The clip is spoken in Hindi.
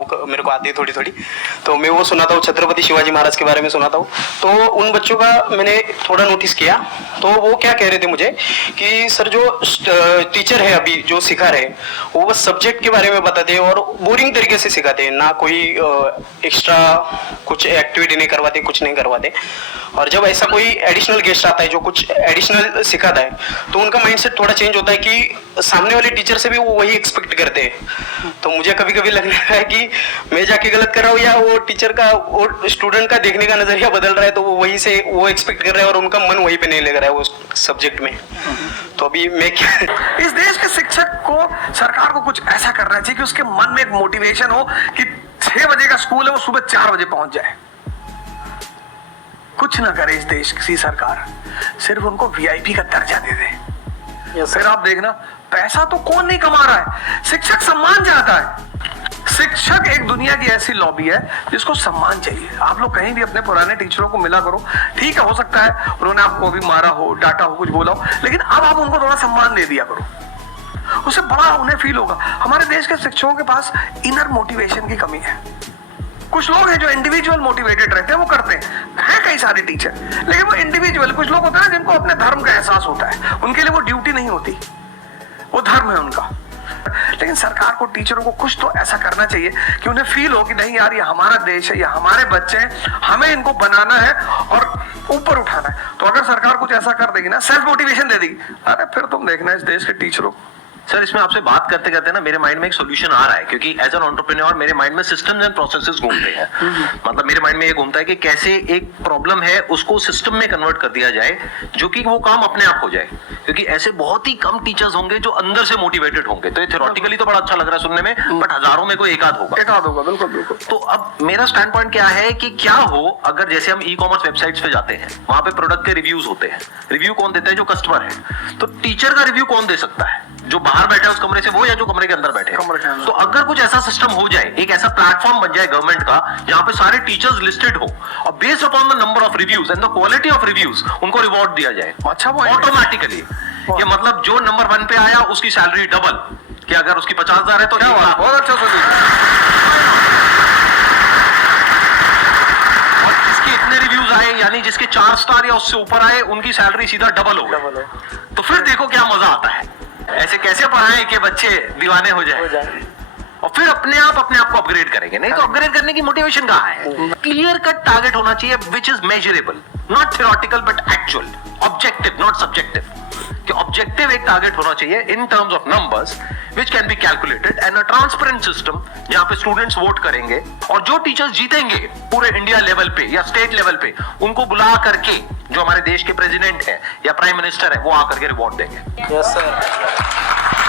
मेरे को आती है थोड़ी थोड़ी, तो मैं वो सुनाता हूँ, छत्रपति शिवाजी महाराज के बारे में सुनाता हूँ। तो उन बच्चों का मैंने थोड़ा नोटिस किया, तो वो क्या कह रहे थे मुझे कि सर जो टीचर है अभी जो सिखा रहे वो बस सब्जेक्ट के बारे में बताते हैं और बोरिंग तरीके से सिखाते हैं, ना कोई एक्स्ट्रा कुछ एक्टिविटी नहीं करवाते, कुछ नहीं करवाते। और जब ऐसा कोई एडिशनल गेस्ट आता है जो कुछ एडिशनल सिखाता है तो उनका माइंडसेट थोड़ा चेंज होता है कि सामने वाले टीचर से भी वो वही एक्सपेक्ट करते हैं। तो मुझे कभी कभी लगने लगा है कि मैं जाके गलत कर रहा हूँ या वो टीचर का वो स्टूडेंट का देखने का नजरिया बदल रहा है, तो वो वही से वो एक्सपेक्ट कर रहे हैं और उनका मन वहीं पे नहीं लग रहा है वो सब्जेक्ट में। तो अभी मैं क्या इस देश के शिक्षक को, सरकार को कुछ ऐसा करना चाहिए कि उसके मन में एक मोटिवेशन हो कि 6 बजे का स्कूल है वो सुबह 4 बजे पहुंच जाए। कुछ ना करे इस देश की सरकार, सिर्फ उनको वीआईपी का दर्जा दे दे। फिर आप देखना, पैसा तो कौन नहीं कमा रहा है, शिक्षक सम्मान चाहता है। शिक्षक एक दुनिया की ऐसी लॉबी है जिसको सम्मान चाहिए। आप लोग कहीं भी अपने पुराने टीचरों को मिला करो, ठीक है, हो सकता है उन्होंने आपको अभी मारा हो, डांटा हो, कुछ बोला हो, लेकिन अब आप उनको थोड़ा सम्मान दे दिया करो, उससे बड़ा उन्हें फील होगा। हमारे देश के शिक्षकों के पास इनर मोटिवेशन की कमी है। कुछ लोग हैं जो इंडिविजुअल मोटिवेटेड रहते हैं, वो करते हैं कई सारे टीचर, लेकिन वो इंडिविजुअल, कुछ लोग होते हैं जिनको अपने धर्म का एहसास होता है, उनके लिए वो ड्यूटी नहीं होती, वो धर्म है उनका। लेकिन सरकार को टीचरों को कुछ तो ऐसा करना चाहिए कि उन्हें फील हो कि नहीं यार, ये हमारा देश है, ये हमारे बच्चे हैं, हमें इनको बनाना है और ऊपर उठाना है। तो अगर सरकार कुछ ऐसा कर देगी ना, सेल्फ मोटिवेशन दे देगी, अरे फिर तुम देखना इस देश के टीचरों को। सर, इसमें आपसे बात करते करते ना मेरे माइंड में एक सॉल्यूशन आ रहा है, क्योंकि एज एन एंटरप्रेन्योर मेरे माइंड में सिस्टम्स एंड प्रोसेसेस घूमते हैं। मतलब मेरे माइंड में ये घूमता है कि कैसे एक प्रॉब्लम है उसको सिस्टम में कन्वर्ट कर दिया जाए जो कि वो काम अपने आप हो जाए, क्योंकि ऐसे बहुत ही कम टीचर्स होंगे जो अंदर से मोटिवेटेड होंगे। तो ये थ्योरेटिकली तो बड़ा अच्छा लग रहा है सुनने में, बट हजारों में कोई एक आध होगा। बिल्कुल बिल्कुल। तो अब मेरा स्टैंड पॉइंट क्या है कि क्या हो अगर जैसे हम ई कॉमर्स वेबसाइट्स पे जाते हैं, वहां पे प्रोडक्ट के रिव्यूज होते हैं। रिव्यू कौन देता है? जो कस्टमर है। तो टीचर का रिव्यू कौन दे सकता है? जो बाहर बैठे हैं उस कमरे से वो, या जो कमरे के अंदर बैठे हैं। तो अगर कुछ ऐसा सिस्टम हो जाए, एक ऐसा प्लेटफॉर्म बन जाए गवर्नमेंट का जहां पे सारे टीचर्स लिस्टेड हो और based upon the number of reviews and the quality of reviews उनको रिवॉर्ड दिया जाए। अच्छा, वो ऑटोमेटिकली ये मतलब जो नंबर 1 पे आया उसकी सैलरी डबल, कि अगर उसकी 50,000 है तो बहुत अच्छा इतने रिव्यूज आए, यानी जिसके 4 स्टार या उससे ऊपर आए उनकी सैलरी सीधा डबल हो गई। तो फिर देखो क्या मजा आता है। ऐसे कैसे पढ़ाएं कि बच्चे दीवाने हो जाए और फिर अपने आप को अपग्रेड करेंगे। नहीं तो अपग्रेड करने की मोटिवेशन कहाँ है? क्लियर कट टारगेट होना चाहिए which is measurable, not theoretical but actual, objective not subjective. कि ऑब्जेक्टिव एक टारगेट होना चाहिए in terms of numbers which can be calculated and a transparent system जहां पे स्टूडेंट्स वोट करेंगे और जो टीचर्स जीतेंगे पूरे इंडिया लेवल पे या स्टेट लेवल पे उनको बुला करके जो हमारे देश के प्रेसिडेंट है या प्राइम मिनिस्टर है वो आकर के रिवॉर्ड देंगे। Yes sir.